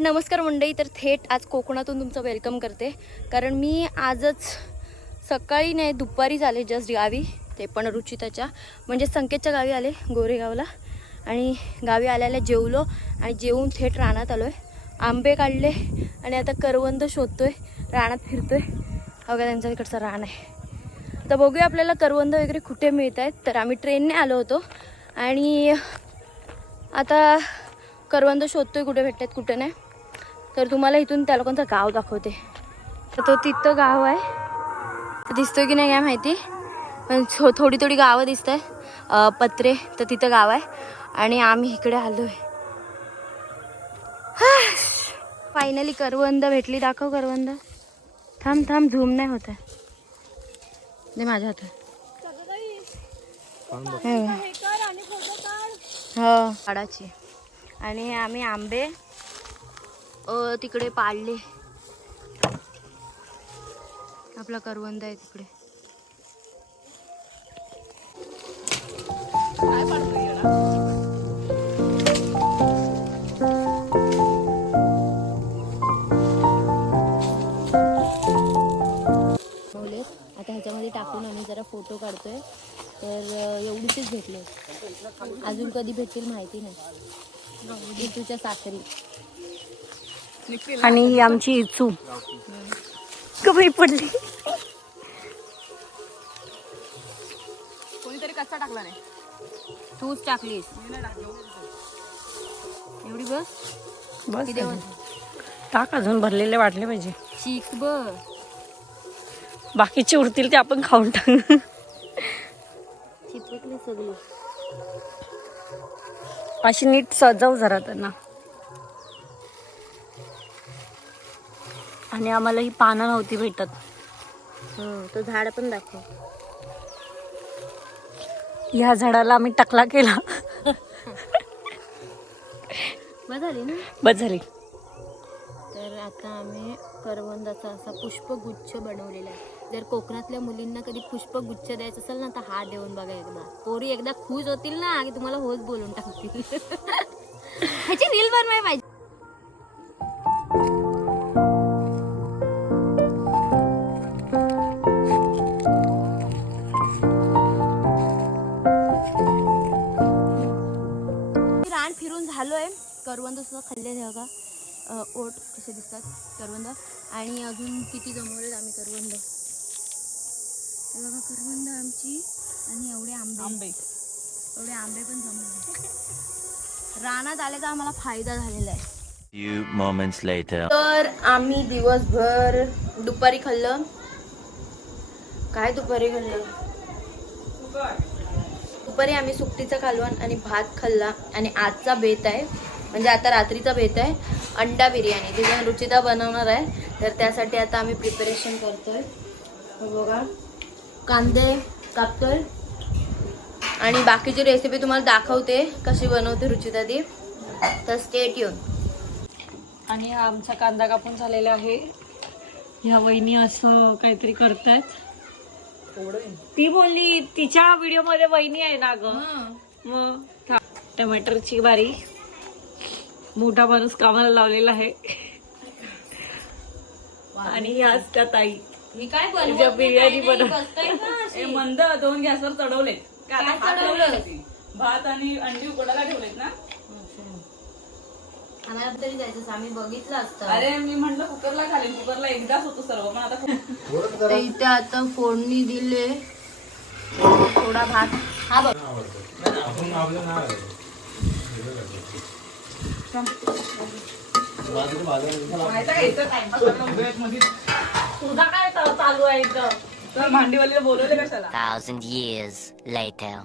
नमस्कार मंडळी. तर थेट आज कोकणातून तुमचं वेलकम करते. कारण मी आजच सकाळी नाही दुपारीच आले जस्ट गावी, ते पण रुचिताच्या म्हणजे संकेतच्या गावी आले, गोरेगावला. आणि गावी आल्याला जेवलो आणि जेवून थेट रानात आलो आहे. आंबे काढले आणि आता करवंद शोधतोय, रानात फिरतोय. बघा त्यांच्या तिकडचं रान आहे. तर बघूया आपल्याला करवंद वगैरे कुठे मिळत आहेत. तर आम्ही ट्रेनने आलो होतो आणि आता करवंद शोधतोय कुठे भेटतात कुठे नाही. तर तुम्हाला इथून त्या लोकांचं गाव दाखवते. तर तो तिथं गाव आहे, दिसतोय की नाही काय माहिती, पण थोडी थोडी गावं दिसत आहे. पत्रे तर तिथं गाव आहे आणि आम्ही इकडे आलो आहे. फायनली करवंद भेटली. दाखव करवंद. थांब थांब, झूम नाही होत आहे. दे माझ्या हातात. हो झाडाची. आणि आम्ही आंबे तिकडे पाडले. आपला करवंद आहे तिकडे. काय पाडतोय आता ह्याच्यामध्ये टाकून आम्ही जरा फोटो काढतोय. तर एवढीच भेटले, अजून कधी भेटतील माहिती नाही. इथूच्या साखरी आणि ही आमची इचू कमी पडली. कोणीतरी कच्चा टाकला नाही, तूच टाकलीस. एवढी बस किती टाक, अजून भरलेले वाटले पाहिजे. चीक बर, बाकीचे उरतील ते आपण खाऊन टाकू. चिपकली सगळी. अशी नीट सजव जरा त्यांना. आणि आम्हाला ही पानं नव्हती भेटत. तो झाड पण दाखव. ह्या झाडाला आम्ही टकला केला. बस झाली ना, बस झाली. तर आता आम्ही करवंदाचा असा पुष्पगुच्छ बनवलेला आहे. जर कोकणातल्या मुलींना कधी पुष्पगुच्छ द्यायचं असेल ना, तर हा देऊन बघा एकदा. पोरी एकदा खुश होतील ना की तुम्हाला होच बोलून टाकतील. ह्याची रील बनवायला पाहिजे. रान फिरून झालोय. करवंद सुद्धा खाल्ले बघा. ओट कसे दिसतात करवंद. आणि अजून किती जमवलेत आम्ही करवंद. हे बघा करवंद आमची. आणि एवढे आंबे पण जमवले. रानात आल्याचा आम्हाला फायदा झालेला आहे. Few moments later. तर आम्ही दिवसभर दुपारी खाल्लं. काय दुपारी खाल्लं? दुपारी आम्ही सुकटीचं कालवण आणि भात खाल्ला. आणि आजचा बेत आहे, म्हणजे आता रात्रीचा बेत आहे, अंडा बिर्याणी. तिथून रुचिता बनवणार आहे. तर त्यासाठी आता आम्ही प्रिपरेशन करतोय. बघा, कांदे कापतोय आणि बाकीची रेसिपी तुम्हाला दाखवते कशी बनवते रुचिता ती. तर स्टे ट्यून. आणि हा आमचा कांदा कापून झालेला आहे. ह्या वहिनी असं काहीतरी करतायत. ती बोलली तिच्या व्हिडिओ मध्ये वहिनी आहे ना ग. मग टमाटरची बारी. मोठा माणूस कामाला लावलेला आहे. आणि ही असता ताई. मी काय बिर्याणी बनव. मंद 2 गॅसवर चढवले. भात आणि अंडी उकडायला ठेवलेत ना. आम्हाला तरी जायचं, आम्ही बघितलं असतं. अरे मी म्हंटल कुकरला घालेन, कुकरला एकदाच होतो सर्व, पण आता इथे आता फोडणी दिले. थोडा भात हा बघ. तुझा काय चालू आहे इथं? तर भांडीवालीला बोलवले कशाला. 1,000 years later.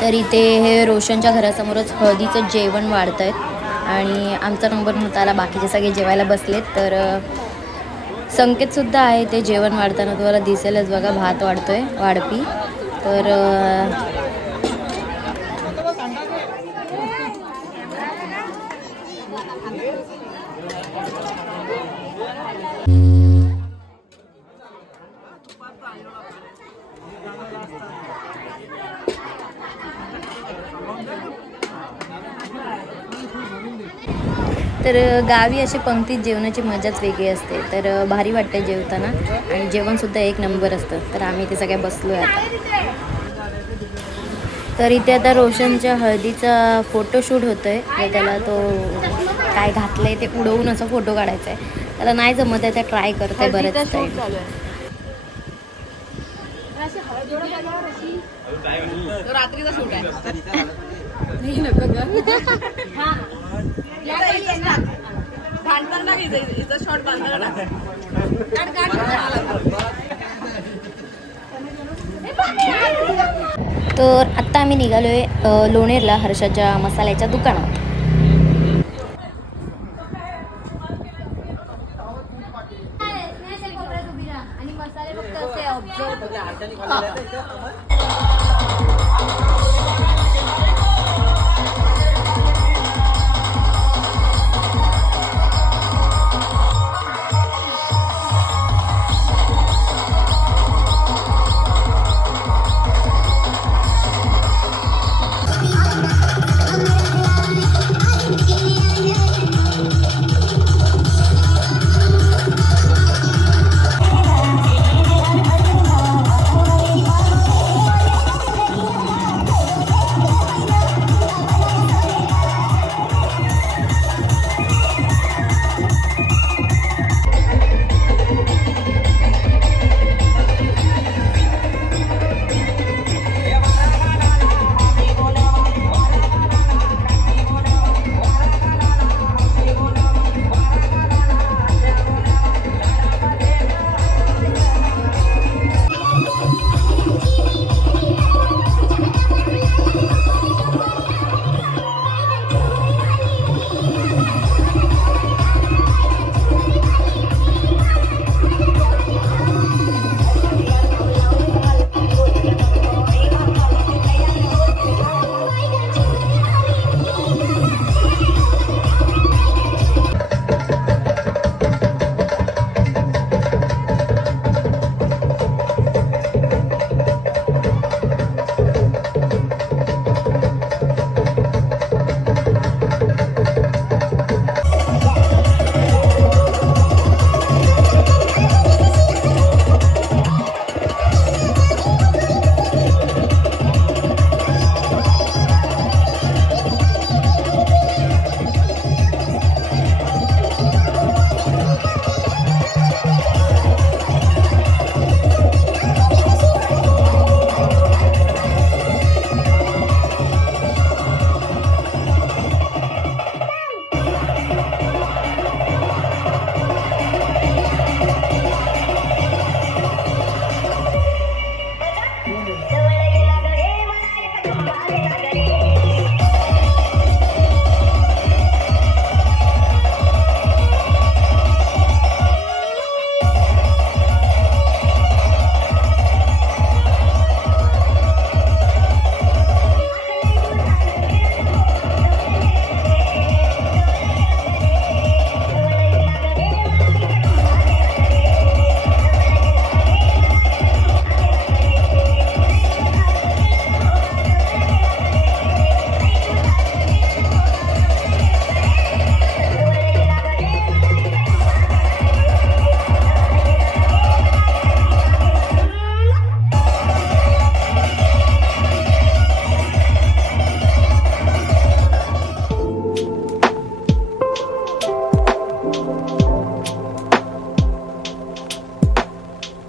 तर इथे हे रोशनच्या घरासमोरच हळदीचं जेवण वाढत आहेत आणि आमचा नंबर नव्हता आला, बाकीचे सगळे जेवायला बसलेत. तर संकेतसुद्धा आहे ते जेवण वाढताना, तुम्हाला दिसेलच बघा, भात वाढतोय वाढपी. तर तर गावी अशी पंक्तीत जेवणाची मजाच वेगळी असते. तर भारी वाटतं जेवताना आणि जेवणसुद्धा एक नंबर असतं. तर आम्ही ते सगळ्या बसलो आहे आता. तर इथे आता रोशनच्या हळदीचा फोटोशूट होतो आहे. तर त्याला तो काय घातलं आहे ते उडवून असं फोटो काढायचा आहे. त्याला नाही जमत आहे, त्या ट्राय करत आहे बरेच टाईम. रात्रीचा शूट आहे. शॉर्ट बांधणार. तर आत्ता आम्ही निघालो आहे लोणेरला हर्षाच्या मसाल्याच्या दुकानात.